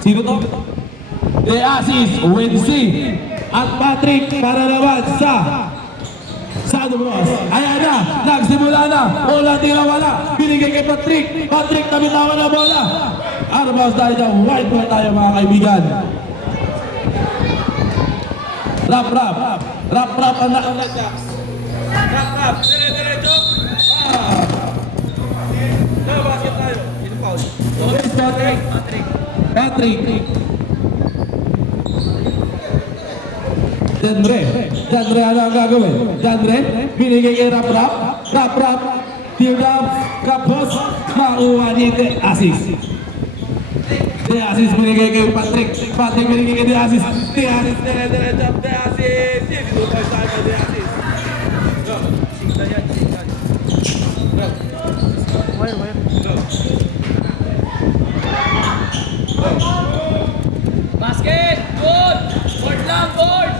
Sino to? De Asis, Wensi at Patrick para naman sa Sado Bros. Ayan na, nagsimula na. Bola tira wala. Binigay kay Patrick. Patrick nabitawan na bola. Arbaus tayo dyan. White ball tayo mga kaibigan. Rap. Rap ang nakulat niya. Rap. Dire-diretso. Basket tayo. Ito foul. Patrick. Jandre, ano ang gagawin? Jandre, binigay kay Rap. Tear down, kapos, makuha ni De Asis. De Asis binigay kay Patrick. Patrick binigay kay De Asis. De Asis, dire-diretso. De Asis. Dito tayo sa De Asis. Go. Basket! Good! Board lang, board!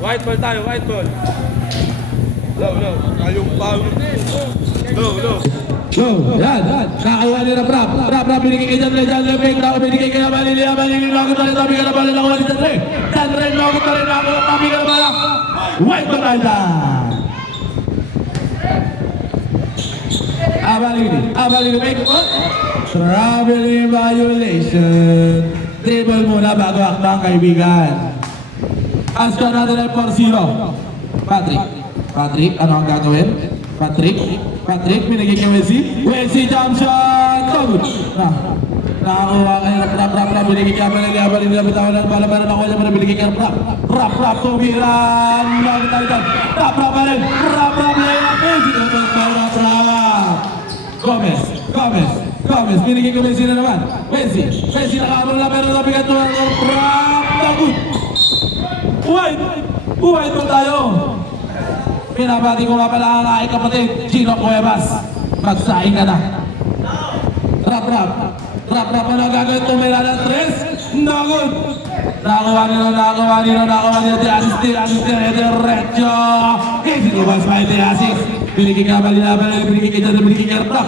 White ball tayo, white ball. Low. Tayong foul. Low. Go, yan. Nakakuha ni Rap. Rap, binigay kay Jandre. Jandre, binigay kay Amalili. Nakakot na rin, tabi ka na bala. Nakuha ni Jandre. Jandre, nakakot na rin, tabi ka na bala. White ball tayo. Amalili, make up. Traveling violation. Dribble muna bago akbang kaibigan. Askan natin ay 4-0. Patrick, ano ang gagawin? Patrick, binigay kay Wensi jump shot! Good! Nakakuha kay Rap, binigay kay Abalin, nabitawan ng bala, pero nakuha niya pa na binigay kay Rap, tumiran! Rap pa rin! Rap, Gomez, binigay kay Wensi na naman. Wensi nakaabal na, pero nabigat to ng Rap, good! White po tayo! Pinabati ko nga pala ang aking kapatid, Gino Cuevas. Magsahin ka na. Rap na gagawin, tumira ng 3. No good! Nakakuha nila, De Asis, diretso! Easy to pass by De Asis. Binigay ka binigay kay Jandre, binigay kay Rap,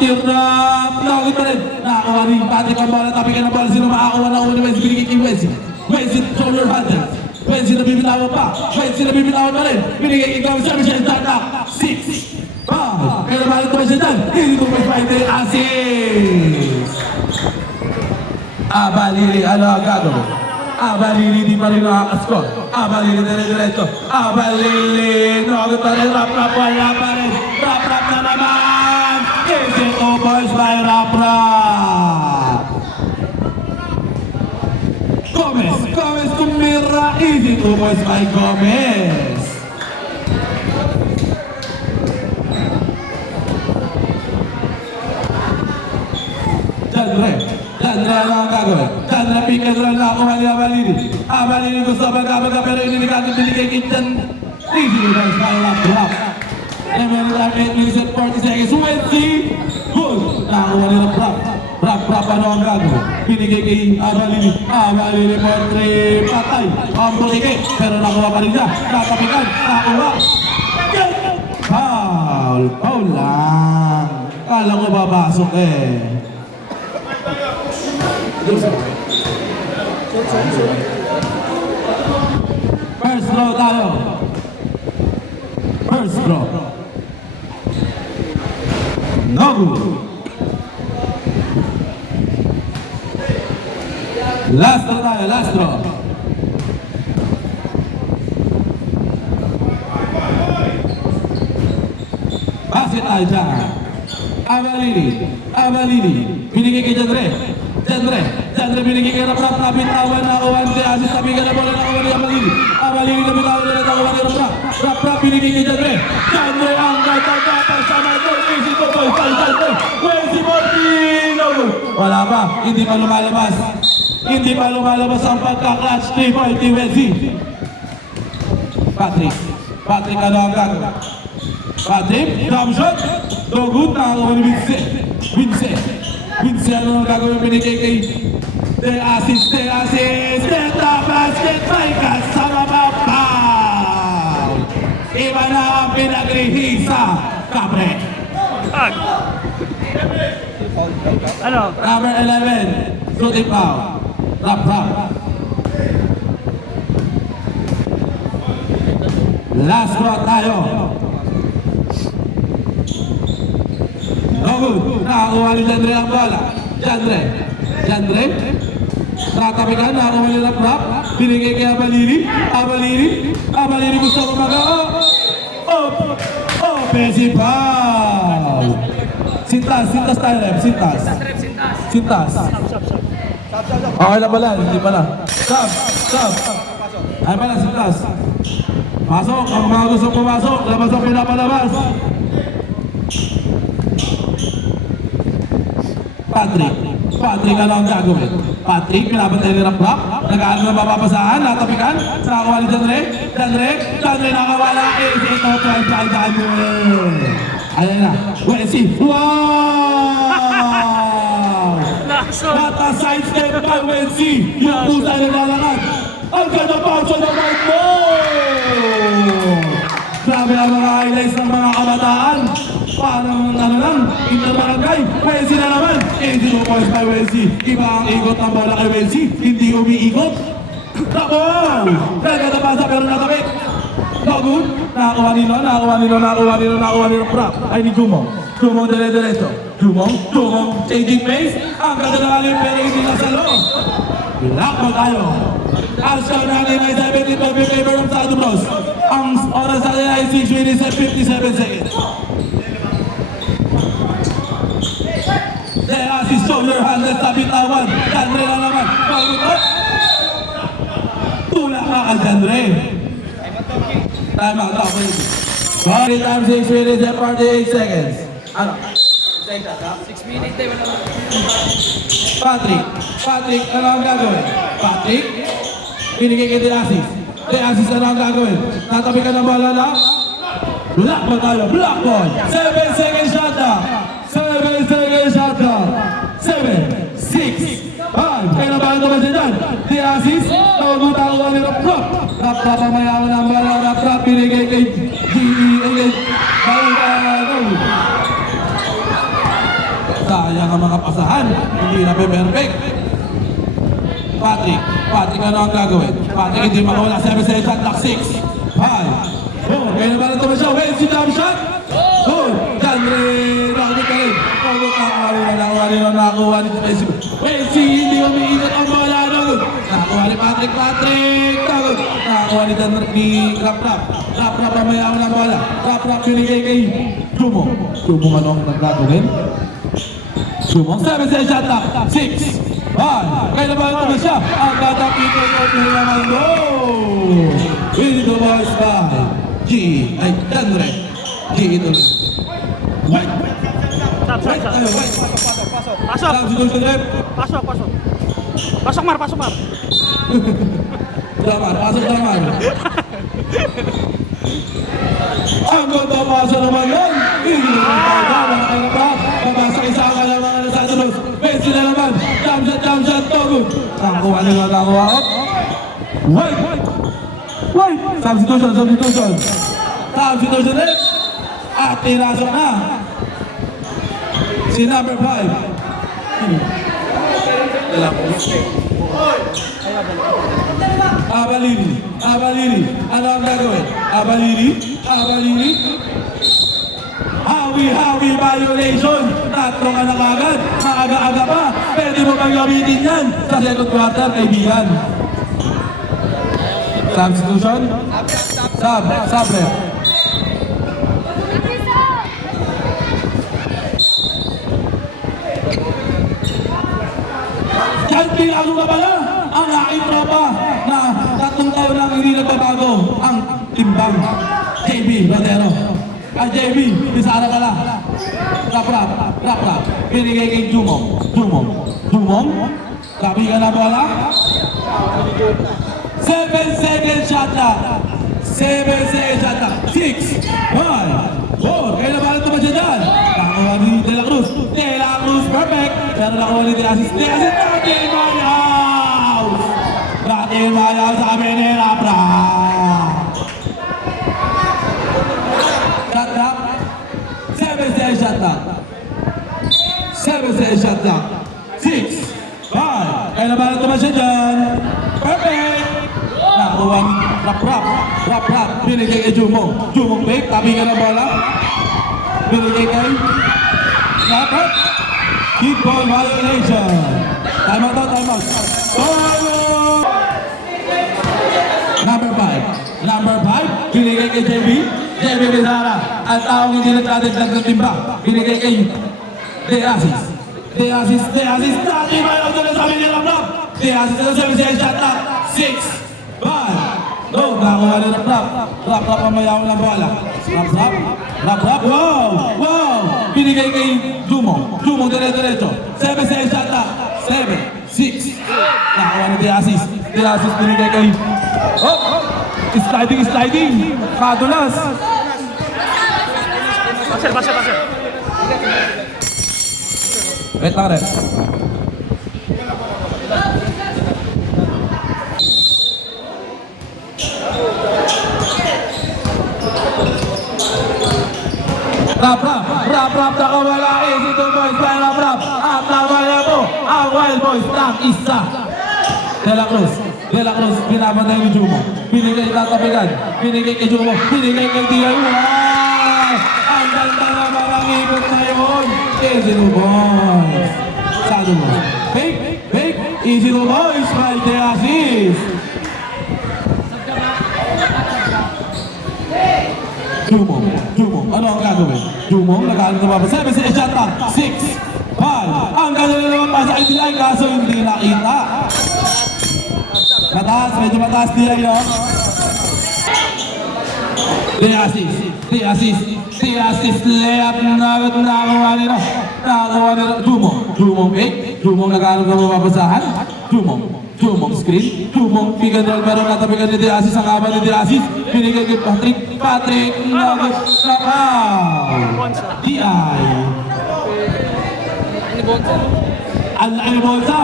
tear up! No good pa rin. Nakakuha ni Patrick ang bola, tabi ka ng bola. Sino makakuha na una ni Wensi? Binigay kay Wensi, shoulder hunter. Wensi na bibitawan pa rin. Binigay kay Gomez, sabi siya, start up. 6. Pero balik ko siya dyan. Hindi ko may fight De Asis. Abalili, ano ang gagawin? Abalili, di pa rin nakakaskor. Abalili, dire-diretso. Abalili, nogod pa rin. Rap, wala pa rin. Rap na naman. Easy to boys by Rap. Gomez kumira. Easy to boys by Gomez. Jandre, ano ang gagawin? Jandre, pick and roll na kuha ni Abalini gusto magkabaga pero iniligatan binigay kay Jandre. Easy to boys by Rap. Level 8 minutes and 40 seconds. Wensi. Good. Nakakuha ni Rap, ano ang gagawin? Binigay kay Abalini for 3. Patay. Ang buligay. Pero nakuha pa rin niya. Nakapikan. Nakuha. Foul lang. Kala ko babasok eh. First throw tayo. No good. Last throw. Basket tayo dyan. Abalini. Binigay kay Jandre binigay kay Rap, nabitawan na kuha ni De Asis, tabi ka na bola na kuha ni Abalini nabitawan na kuha ni Rap, binigay kay Jandre ang nagtatapal sa Michael, easy to boy, Wensi Martino! Wala pa, hindi pa lumalabas ang pagka-clutch 3-40 Wensi. Patrick, ano ang gagawin? Patrick, jump shot, no good, nakakuha ni Vince, ano ang gagawin binigay kay De Asis, Deta basket, may kasama pa foul! Iba na ang pinagrihisa, Kapre! Ano? Number 11, shooting foul. Rap. Last shot tayo. No good. Nakakuha ni Jandre ang bola. Jandre. Tatapikan, nakakuha ni Rap. Binigay kay Abalini gusto kumagawa. Offensive foul. Sintas tayo, Rep. Sintas. Okay na pala, hindi pala. Sub. Ay pala, sintas. Pasok, ang mga gusto pumasok. Labas ang pinapalabas. Patrick, ano ang gagawin? Patrick, pinapatay ni Rap. Nag-aaral na mapapasahan, natapikan. Nakakuha ni Jandre, nakawala. Ito, 12 by Daniel. Ayan na, Wensi. Wow! Nata sidestep by Wensi. Yung pusa na lalakad. Ang ganda pa siya naman mo! Grabe ang mga highlights ng mga kabataan. Parang interbarangay. Wensi na naman. 0 points by Wensi. Iba ang ikot ng bola kay Wensi. Hindi umiikot. Tapo! Naganda pa sa pero natapik. Good. Nakakuha nilo. Prap. Ay ni Jumong. Dire-diretso. Jumong. Changing pace. Ang ganda na kalim pero hindi nasalo. Lakbo tayo. Ang score natin ay 75 in favor of Santo Bros. Ang oras natin ay 6 minutes and 57 seconds. There as his shoulder hand at tabitawan. Jandre na naman. Tulak na ka Jandre. Time out, top 20 times 6 minutes and 48 seconds. Ano? 6 minutes tayo wala. Patrick, ano ang gagawin? Patrick, binigay kay Deasis, ano ang gagawin? Tatabi ka ng bola na? Block ball, 7 seconds shot na! 7 seconds shot na! 7, 6, 5, kaya nabahan naman siya dyan. Deasis, tawag ni Rap. Rap ang mayaman ng bola, Rap, binigay kay G.E. Sayang ang mga pasahan, hindi na perfect. Patrick, ano ang gagawin? Patrick hindi makawala, 7 seconds shot, clock 6, 5, 4, kaya naman ito ba siya? Wensi jump shot! Good! Jandre, nakakit ka rin. Nakakuha ni Wensi. Wensi, hindi umiikot ang bola. Nakakuha ni Patrick. Good! Nakakuha ni Jandre, ni Rap. Rap ang mayaman ng bola. Rap binigay kay Jumong. Jumong ano ang gagawin? Jumong, 7 seconds shot clock, 6, 5, kaya naman ito ba siya? Ang tatapito ko naman mo! Winning the boys by Jandre. Ito. Wait! Pasok. Pasok Mar. Damar. Ang ganda pasa naman yan! Hindi naman tayo. Babasa isa ka naman sa sunod. Messi na naman. Jump shot. Good. Nakakuha. Wait! Substitution. At tinasok na. Si number 5. Abalini. Ano ang gagawin? Abalini. Hawi violation. Tatlong anak agad. Maaga-aga pa. Pwede mo bang gamitin yan sa second quarter, kaibigan? Substitution? Sub rep. Chanting ano ka pala? Ang aking tropa na 3 taon nang hindi nagbabago ang timbang. JB Rodero. JB, isara ka lang. Rap. Binigay kay Jumong. Sabi ka na bola? 7 seconds shot na. 6, 5, 4. Kaya naman ito ba siya dyan? Nakakuha ni De La Cruz. Perfect. Pero nakuha ni Deasis. Natin mayaw sa kami ni Rapra. Shot na. 7 seconds shot na. 7 7 shot clock. 6, 5. Kaya nabalat naman siya dyan. Perfect! Nakuha ni Rap. Binigay kay Jumong. Jumong fake, tabi ka ng bola. Binigay kay Snapper. Keep ball violation. Time out. Number 5, binigay kay JB Bizarra. Ang taong hindi nagdadagdag ng timba, binigay kay De Aziz. Dati ba yung sinasabi niya Rap? De Aziz na sabi siya shot clock. 6, 5. No, nakuha na Rap. Rap pamayaw ng bola. Rap. Wow! Binigay kay Jumong dire-diretso. 7 shot clock. 7, 6. Nakuha na De Aziz binigay kay Sliding. Kadulas. Passer. Wait lang rin. Rap, nakawala Easy to Boys by Rap. At nawala po ang Wild Boys ng isa. De La Cruz, pinapatay ni Jumo. Binigay tatapigan. Binigay kay Jumo. Binigay kay Diay. Wow! Ang ganda na parang ikot na yun. Easy to Boys. Sado mo. Fake. Easy to Boys by De Aziz. Jumo. Ano ang gagawin? Jumo, nagkakaroon na ba? 7 shot clock. 6, 5. Ang ganda na naman pa sa IDI kaso hindi nakita. Medyo mataas niya yun. De Aziz, layup nakakuha nila. Jumong fake. Jumong nagkaroon na mababasahan. Jumong screen. Jumong pick and roll pero natapigan ni De Aziz ang kaban ni De Aziz. Binigay kay Patrick. D.I. Ang bolsa.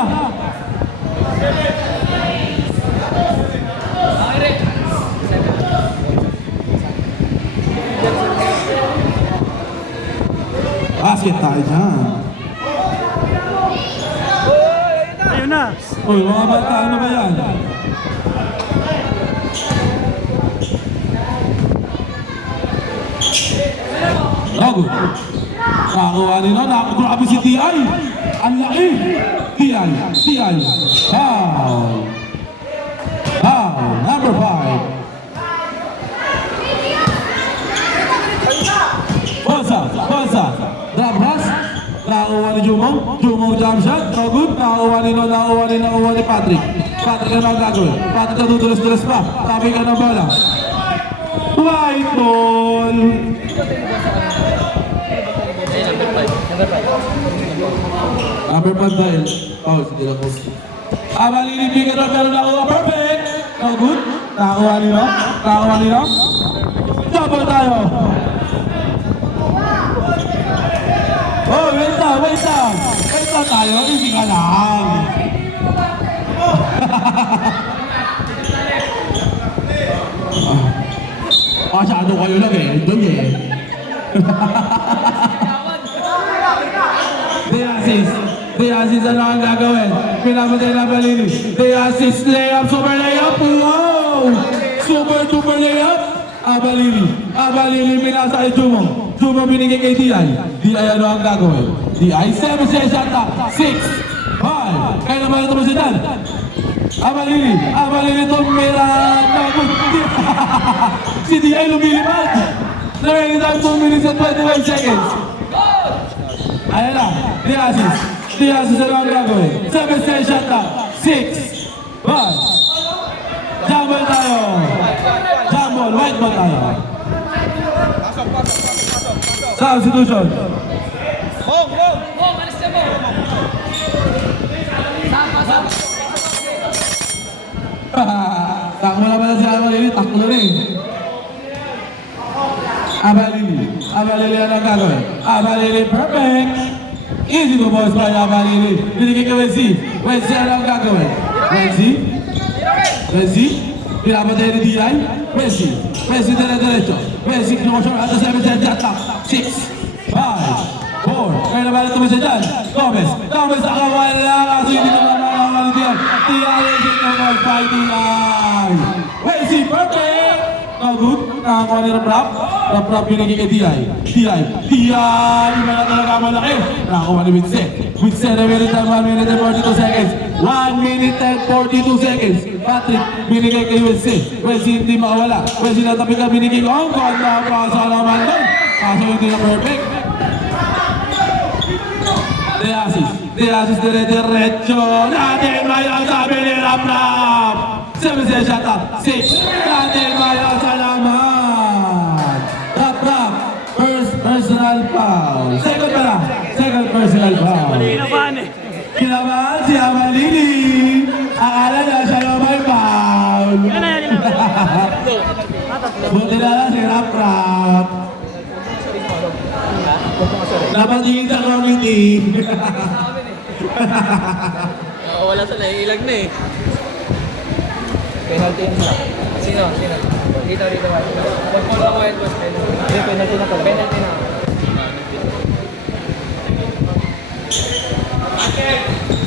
Basket tayo dyan. Ayun na. Uy, mga bata, ano ba yan? Lago. Nakakuha nila, grabe si T.I. Ang laki. T.I. Foul. Number 5. Bolsa. Drop pass. Nakakuha ni Jumong jump shot. No good. Nakakuha ni Patrick. Patrick ano ang gagawin? Patrick nadudulas-dulas pa. Tabi ka ng bola. White ball. Number 5 dahil. Oh, sige lang po. Malilipigan na pero nakuha perfect. No good. Nakakuha nila. Double tayo. Oh, wait lang tayo. Hindi ka lang. Masyado kayo lang eh. Doon eh. De Aziz, ano ang gagawin? Pinapatay na Balini. De Aziz, layup, super layup. Wow! Super duper layup. Abalini, pinasa kay Jumong. Jumong binigay kay D.I. Ano ang gagawin? D.I. 7 shot clock. 6, 5. Kaya naman ito mo si Dan. Abalini, tumira. Si D.I. lumilipad. Remaining time 2 minutes and 21 seconds. Ayan na, De Aziz, ano ang gagawin? 7 shot clock. 6, 5. Jumble tayo. White ball tayo. Substitution. Takbo na pala si Abalini, takbo na eh. Abalini ano ang gagawin? Abalini, perfect! Easy to boys by Abalini. Binigay ka Wensi. Wensi ano ang gagawin? Wensi? Pinapatay ni D.I. Wensi dire-diretso. Wensi kinukusyon at 7 shot clock. 6, 5. 4. Kaya naman ito siya dyan. Gomez. Gomez nakawala. Kaso hindi naman makakawala diyan. T.I. is in number 5. T.I. Wensi, perfect! No good. Nakakuha ni Rap. Rap binigay kay T.I. T.I. T.I. Iba na talaga malaki. Nakakuha ni Vince. Vince na minute and 1 minute and 42 seconds. 1 minute and 42 seconds. Patrick binigay kay Wensi. Wensi hindi makawala. Wensi na tabi ka binigay ko. Ang ganda pa sa naman doon. Kaso hindi na perfect. De Asis dire-diretso. Natin mayon sabi ni Rap. 7 shot up. 6. Natin mayon sa naman. Rap. First personal foul. Second pala. Second personal foul. Kinabahan eh. Kinabahan si Amalili. Akala niya siya yung may foul. Yan na. Buti na lang si Rap. Dapat yung sa committee. Wala sa naiilag na eh. Penalty yun siya. Sino? Dito. Pag-pull ako yun, boss. Penalty na to. Penalty na.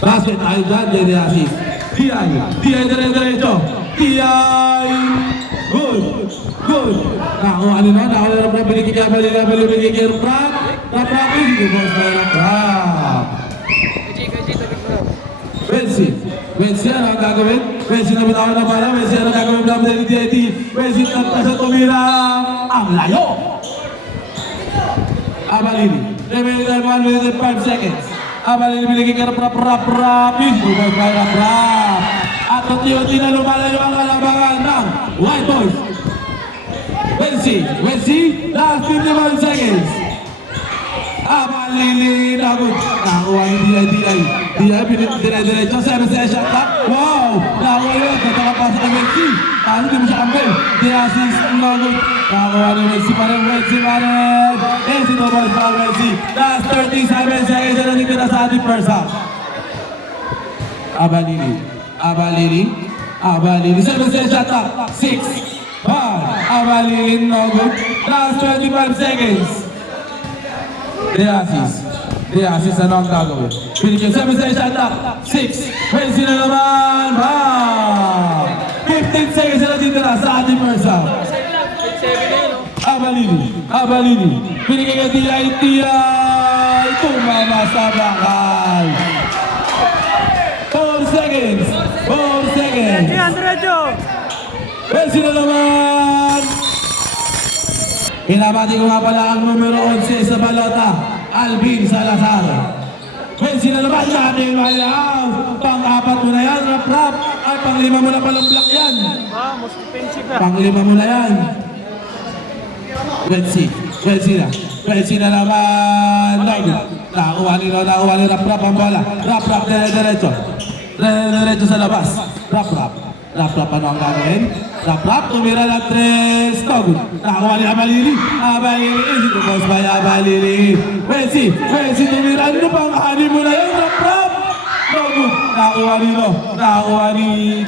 Basket tayo dyan, Dede Asis. T.I. dire-diretso. T.I. Good. Nakakuha ni Rap. Rap binigay kay Amalili. Binigay kay Rap. Rap. Hindi ko boss na Rap. Wensi, ano ang gagawin? Wensi na bitawan na pala. Wensi, ano ang gagawin? Blablabla ni DIT. Wensi, nagpasa tumira. Ang layo! Amalili. Remaining 1 minute and 5 seconds. Amalili binigay kay Rap. Easy boys by Rap. At unti-unti na lumalayo ang kalabangan ng White Boys. Wensi, last 51 seconds. Amalili na good. Nakakuha ni DI. Dire-diretso. 7 shot clock. Wow! Nakakuha yun. Natakapasa kay Wensi. Paano di mo siya kambil? Di-assist. No good. Nakakuha ni Wensi pa rin. Easy to boys pa Wensi. Last 37 seconds na natitira sa ating first half. Abalili. 7 shot clock. 6. 5. Abalili. No good. Last 25 seconds. De Asis, ano ang gagawin? Binigyan 7 shot up. 6. Wensi na naman. Bam! 15 seconds na natitira sa ating first half. Abalini. Binigyan kay DIT. Tumama sa bakal. 4 seconds. Yan, diretso. Wensi na naman. Pinabati ko nga pala ang numero 11 sa balota, Alvin Salazar. Wensi na naman natin malaw. Pang-apat mo na yan, Rap. Ay, pang-5 mo na palang block yan. Most defensive na. Pang-5 mo na yan. Wensi na naman. Nakakuha ni Rap ang bola. Rap, diretso sa labas. Rap, ano ang gagawin? Rap, tumira ng 3. No good. Nakakuha ni Amalili. Easy to boss by Amalili. Wensi, tumira. Ano pang hani mo na yun? Rap. No good. Nakakuha ni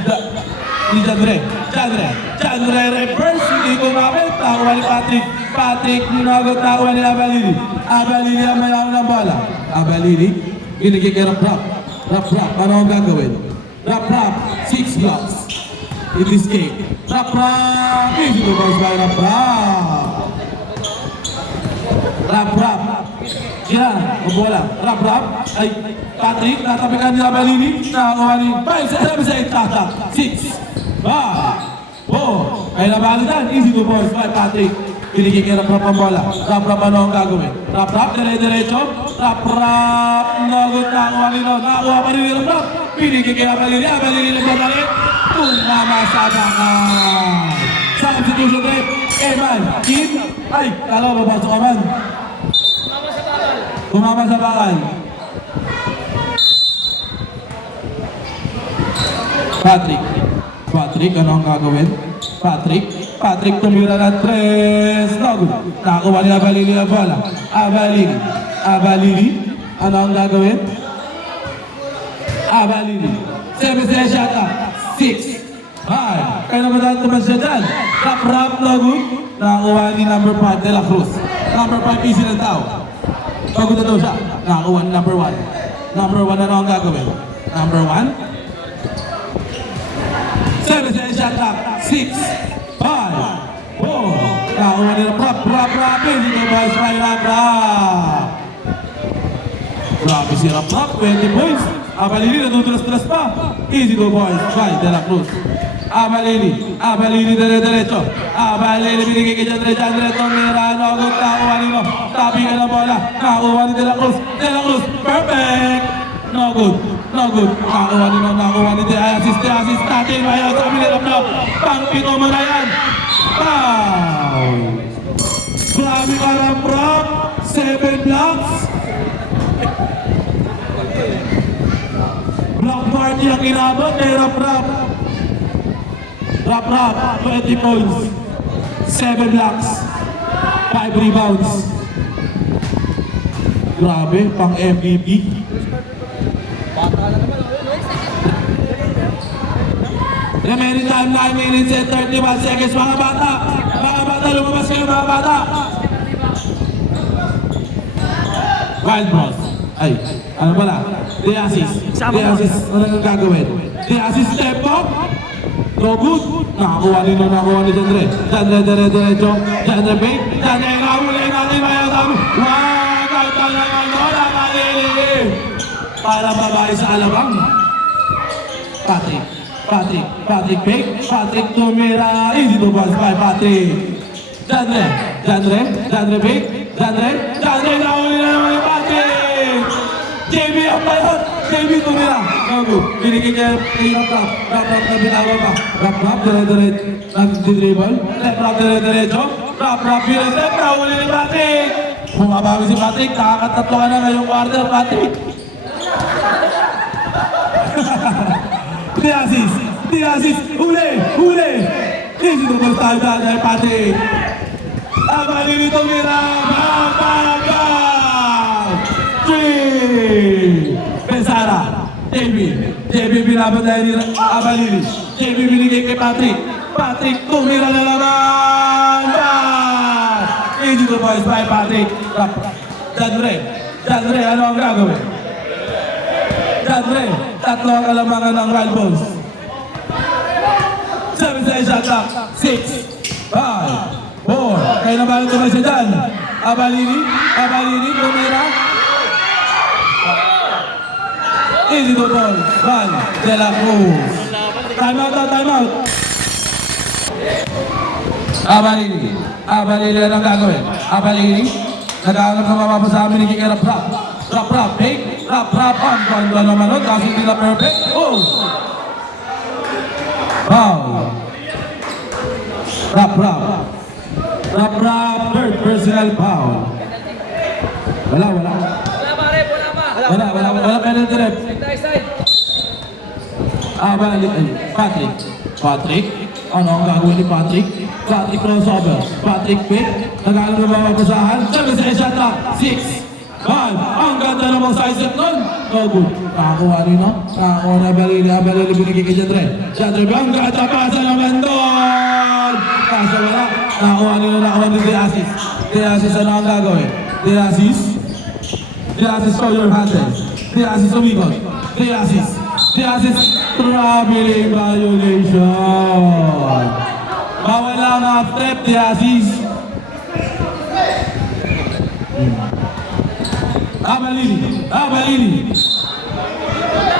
Chandre reverse. Hindi kumapit. Nakakuha ni Patrick, ninagot. Nakakuha ni Amalili ang mayaw ng bola. Binigay kay Rap. Ano ang gagawin? Rap, 6 blocks. In this game, Rap, easy to bounce by Rap. Yan, ang bola. Rap, ay Patrick, natapikan ni Abalini, nakakuha ni 5, 7, 6, 5, 4, ay nabalitan, easy to bounce by Patrick. Binigay kay Rap ang bola. Rap, ano ang gagawin? Rap, dire-diretso. Rap, nagot, nakakuha ni Rap. Nakakuha pa rin ni Rap. Binigay kay Abalini na babalik. Tumama sa bakal. Substitution trip. Eman, Kim. Ay, kala ba pasok aman? Tumama sa bakal. Patrick, ano ang gagawin? Patrick tumira ng 3. No good. Nakakuha ni Abalini ang bola. Abalini. Ano ang gagawin? Abalini. 7 shot up. 6. 5. Kaya naman naman siya dyan. Rap, no good. Nakakuha ni number 5 De La Cruz. Number 5 easy ng tao. Pagod na daw siya. Nakakuha ni number 1. Number 1 na ang gagawin. Number 1. 7 shot clock. 6, 5, 4. Nakakuha ni Rap. Easy to boys by Rap. Grabe si Rap. 20 points. Abalili natutulas-tulas pa. Easy to boys by De La Cruz. Abalili dire-diretso. Abalili binigay kay Jandre Tomera. Nogot, nakakuha nino. Tabi ka ng bola. Nakakuha ni De La Cruz. Perfect! No good. Nakakuha ni De Assist natin. Ayaw sabi ni Rap. Pang pito mo na yan. Foul! Grabe ka Rap. 7 blocks. Block party ang inabot kay Rap. Rap, 20 points, 7 blocks, 5 rebounds. Grabe, pang MVP. Remaining time 9 minutes and 31 seconds. Mga bata, lumabas kayo mga bata. Wild Bros. Ay, ano pala? The assist, ano nang gagawin? The assist step up. No good. Nakakuha ni Jandre. Jandre diretso. Jandre bait. Jandre nakahuli natin. Maya sabi. Wow! Kanta naman mo. Nakalili. Para babae sa alabang. Patrick bait. Patrick tumira. Easy to pass by Patrick. Jandre bait. Jandre nakahuli na naman ni Patrick. JB ang bayot. JB tumira. Binigay niya kay Rap na binawa pa. Rap, dire-diretso. Nag-dribble. Rap, dire-diretso. Rap, binigay. Nahuli ni Patrick. Bumabawi si Patrick. Nakakatatlo ka na ngayong quarter, Patrick. The assist. Huli. Easy to ball tayo dahil Patrick. Abalili tumira. Bang! 3. Pensara. JB binabatay ni Abalili. JB binigay kay Patrick. Patrick tumira na naman. Easy to boys by Patrick. Jandre, ano ang gagawin? Jandre, tatlo ang kalamangan ng Wild Bulls. 7 shot clock. 6, 5, 4. Kaya naman ito siya dyan. Abalili, tumira. Easy to ball, Val De La Cruz. Time out. Abalili ang gagawin. Naghahanap na mapapa sa amin ni Rap. Fake. Rap, ang ganda naman nun. Kasi hindi na perfect. Oh! Foul. Rap, third personal foul. Wala. Wala penalty rep. Side. Patrick. Ano ang gagawin ni Patrick? Patrick crossover. Patrick pick. Nagano na ba mapasahan? 7 shot clock. 6, 5. Ang ganda namang size nun. No good. Nakakuha nino. Nakakuha na Abalili binigay kay Jandre. Jandre ang ganda pasa naman doon. Pasa wala. Nakakuha ni The Assist. The Assist ano ang gagawin? The Assist for your handles. The Assist umikot. The Assist traveling violation. Bawal lang half step. The Assist. Abalili.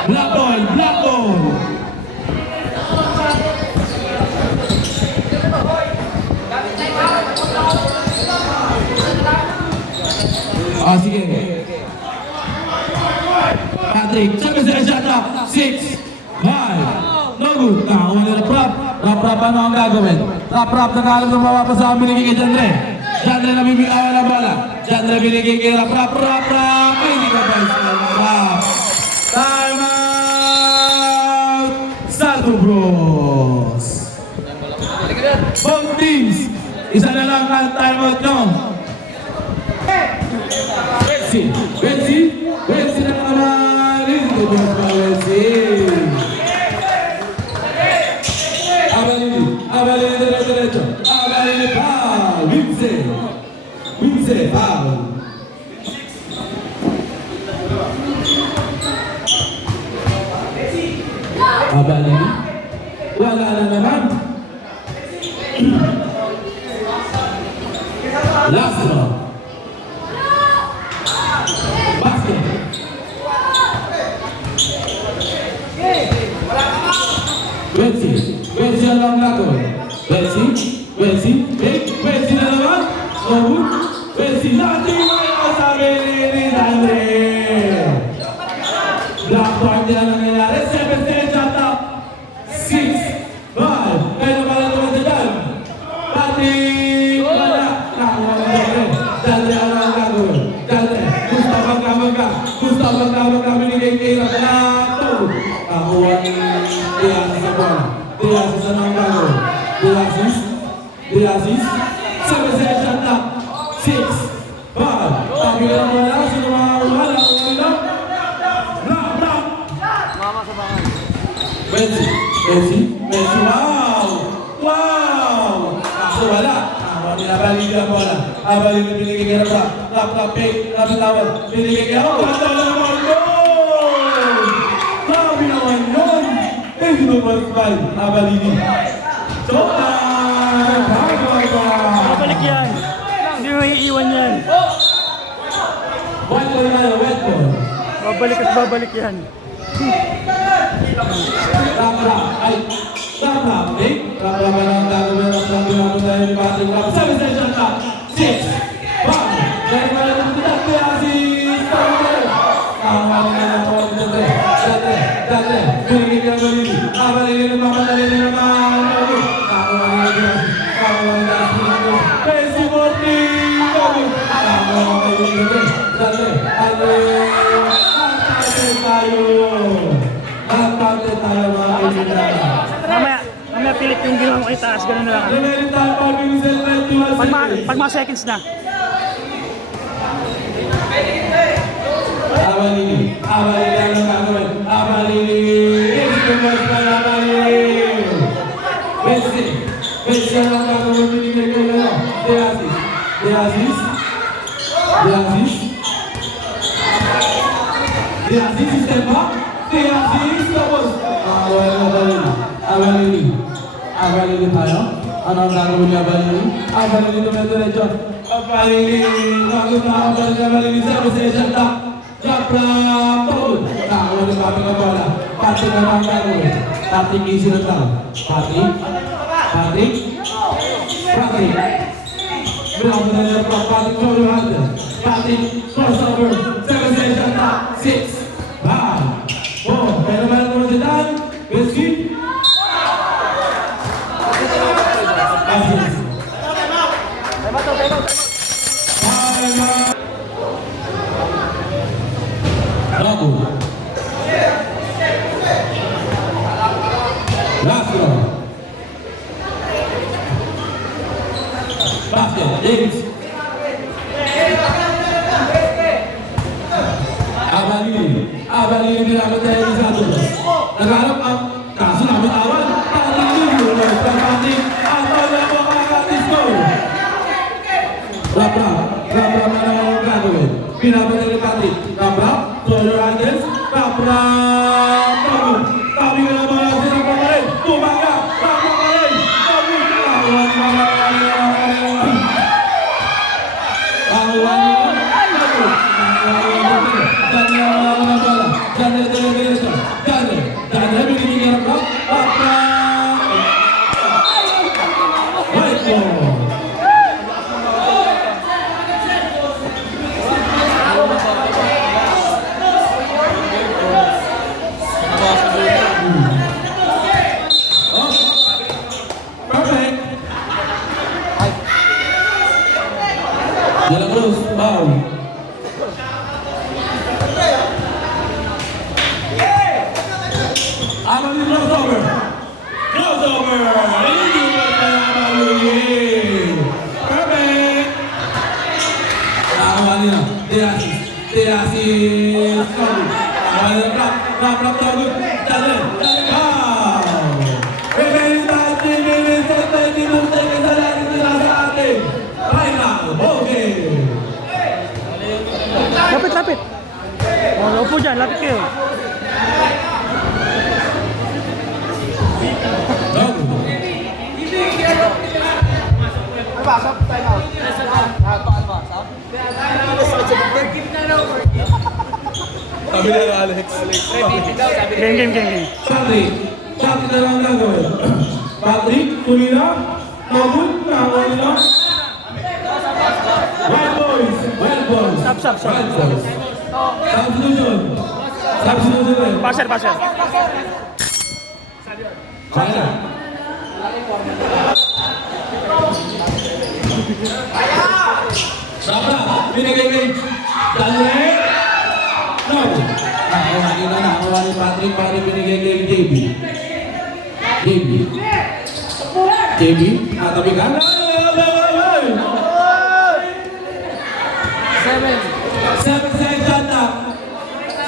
Black ball. Sige. Patrick, shot clock. 6, 5. No good. Nakakuha nila Rap, ano ang gagawin? Rap, nakakalap na mawapa sa amin kay Jandre. Jandre na bibigawan ang bola. Jandre binigay kay Rap. Hindi ka ba Rap? Time out! Salto Bros! Both teams, isa na lang ang time out nyo. Wensi na naman. Ito ba pa Wensi? Abalili diretso. Abalili foul. Wimse foul. Abalini. Wala na naman. Last one. Basket. Wensi ang lang gagawin. Wensi na naman. Wensi natin may kasabi ni Andre. Black party na nangyayari. 7 shot up. 6, 5. Kaya naman na naman dyan. Patrick. Wala. Nakuha ng Andre. Andre ang lang gagawin. Andre. Gusto magkamagka. Binigay kay Rato. Nakuha ni Diaz sa bola. Diaz sa nang gagawin. Diaz. 7 shot up. 6, 5. Tabi ka lang wala. Sino mga wala? Block. Mama sa bahay. Messi, wow! Kaso wala. Nabalik ang bola. Abalik na binigay kay Rafa. Rap, pick, tawad. Binigay kay Rafa. Ganda naman yun! Sabi naman yun! Eh, number 5. Nabalini. Showtime! Babalik yan. Hindi mo iiwan yan. Wet ball. Babalik at babalik yan. Rap, Nick. Rap na ang gagawin ng pagkakabot tayo ni Patrick Rap. 7 shot up. 6, 5. Dahil pala ng tinatay si Starter. Ang mga ng mga dati. Binigay ka Balini. Balini na mamadali na naman. Kakuha na Messi Morty. Nagpante tayo mga kaibigan. Mamaya pilit yung ginawa mo kay taas. Ganun na lang. Lemerin tayo pag-binisel na ito. Pag mga seconds na. Abalini ang gagawin. Abalini. Messi ang gagawin. Binigay ko lang. Diazis, step up. Diazis, tapos. Abalini tayo. Ano ang gagawin ni Abalini? Abalini tumeto-recho. Abalini, 7 shot up. Drop, foul. Nakakuha ni Papi ng bola. Patrick naman ang gagawin. Patrick easy na tao. Patrick. Bravo na niya pa. Patrick throw your hand. Patrick crossover. 7 shot up. 6, 5, 4. Pero meron naman si Dan. Whiskey. Bravo. Last row. Basket, Davis. Abalini pinabot tayo ni Santos. Nagharap ang kaso namin awan. Pating. Atol na po makakatisco. Rap na naman ang gagawin. Pinabot tayo ni Pating. Rap. Solar Angels. Rap. Tabi ka na mga sinang pamarin. Tumaga. Rap pamarin. Tabi. De la Cruz, foul. Abalini crossover. Perfect. Abalini na. Diazis. Abalini rap. Dale. Foul. Remaining 30 minutes and 22 seconds na natin sila sa atin. Right now, okay. Lapit. Upo dyan, lapit kayo. Sabi na Alex. Ready daw, sabi Game. Patrick. Patrick na lang gagawin. Patrick, tumira. Nobun, nakakuha nila. Wild boys. Wild boys. Stop. Wild boys. Substitution. Substitution rin. Passer. Kaya. Sabra, binigay kay Daniel. No. Nakuha ni Patrick, Patrick binigay kay JB. JB, natabi ka? Seven. 7 seconds na.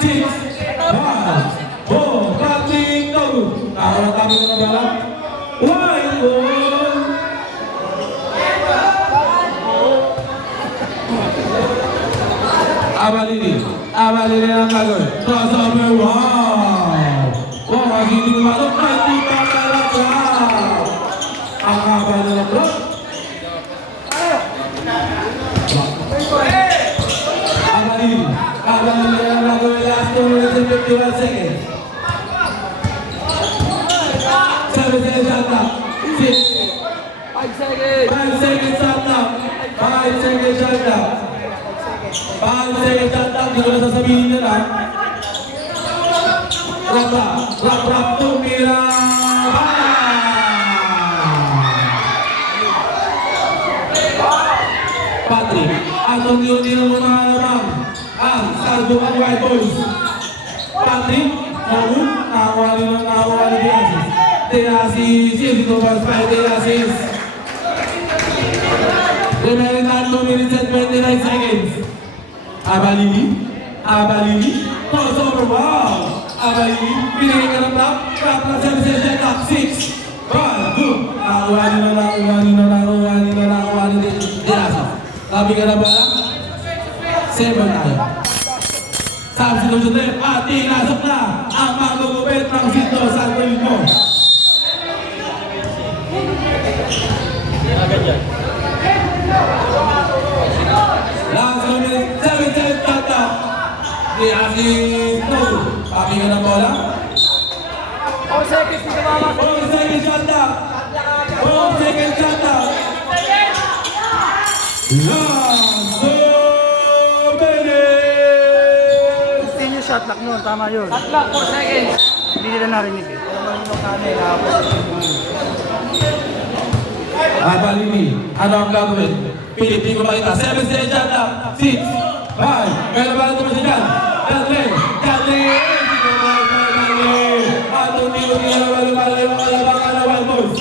6, 5, 4, Patrick, no. Nakakatabi ka na ba? Wild goal. Abalini ang gagawin. Crossover, wow! Wow, magiging malok na hindi pa talaga. Ang haba na lang, bro. Abalini ang gagawin. Last 2 minutes and 51 seconds. 7 seconds shot clock. 6, 5 seconds. 5 seconds shot clock. 5 seconds shot clock. 5 seconds shot clock. Hindi ko na sasabihin nyo na. Rap, tumira. Patrick, at unti-unti na muna naman ang Saldukan White Boys. Patrick, Maroon, nakakuha rin ng nakakuha ni Diasis. Diasis, ito pa sa Diasis. Remaining time 2 minutes and 29 seconds. Abalini, crossover, wow! Abalini, pinigay ka ng block, block na 7 seconds, top 6. 1, 2, nakakuha ni Diasis. Sabi ka na ba? 7 tayo. Substitution din at inasok na ang magugupit ng Sito Santo Limo. Last minute, 7 seconds tata. Di asin no. Sabi ka na bola? 4 seconds, hindi ka mamakas. 4 seconds tata. 4 seconds tata. Last 2 minutes. Continue shot lock nun, tama yun. Shot clock, 4 seconds. Hindi nila narinig eh. Abalini, ano ang gagawin? Pilitin ko makita. 7 seconds tata. 6, 5, meron ba ito siya dyan? Dudley! At unti-unti na lumalo yung mga labakan na Wild Boys.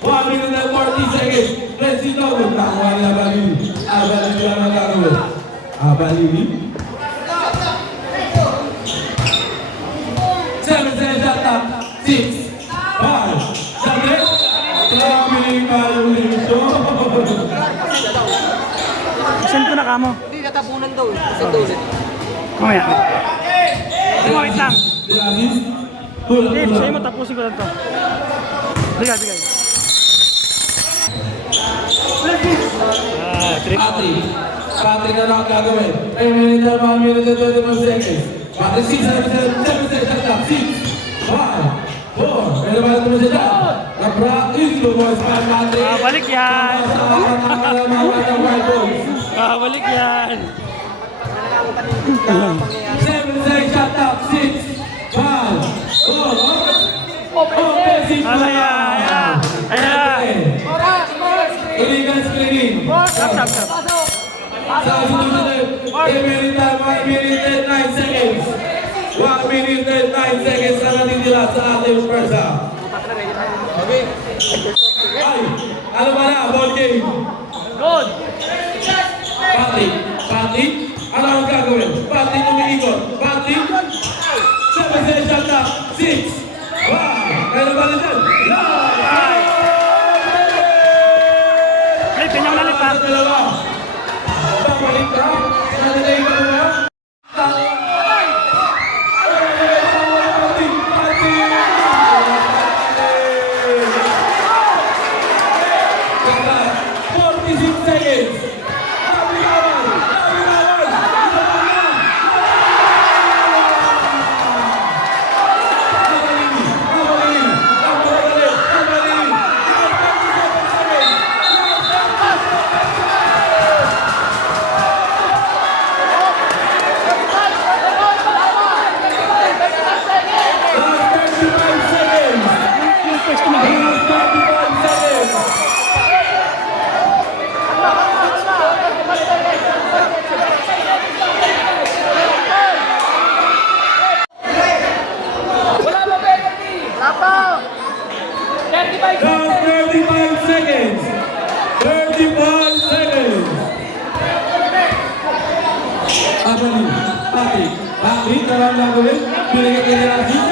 1 minute and 40 seconds. Let's see now. Nakuha ni Abalini. Abalini lang ang gagawin. Abalini. 7 seconds tata. 6, 5, Dudley! Traveling tayo dito. Send ko na kamo. Hindi, natapunan daw. Kasi daw ulit. Mamaya. Wait lang. Diasis. Tulak. Dave, sa'yo mo, tapusin ko lang to. Bigay. Trip. Patrick na lang gagawin. 1 minute and 1 minute and 21 seconds. Patrick 6, 7 seconds. 6, 5, 4. Meron ba ito mo siya dyan? Na-practice ko mo sa Patrick. Balik yan. Balik yan. 7 seconds shot top. 6, 5, 4. Offensive. Ayan. Oras! Illegal screening. Stop. Sa susunod, 1 minute and 1 minute and 9 seconds. 1 minute and 9 seconds na natitira sa ating first half. Okay. Ay, ano ba na? Ball game. Good. Patrick, ano ang gagawin? Patrick umiikot. Patrick, 7 seconds shot na. 6, 1, meron ba na dyan? Flip, ganyan ulit pa. Dalawa. Babalik ka. Nanalay ka na. Now 35 seconds. 35 seconds. Abali, Pati. Ang hit na lang gagawin. Pinigit ka nila.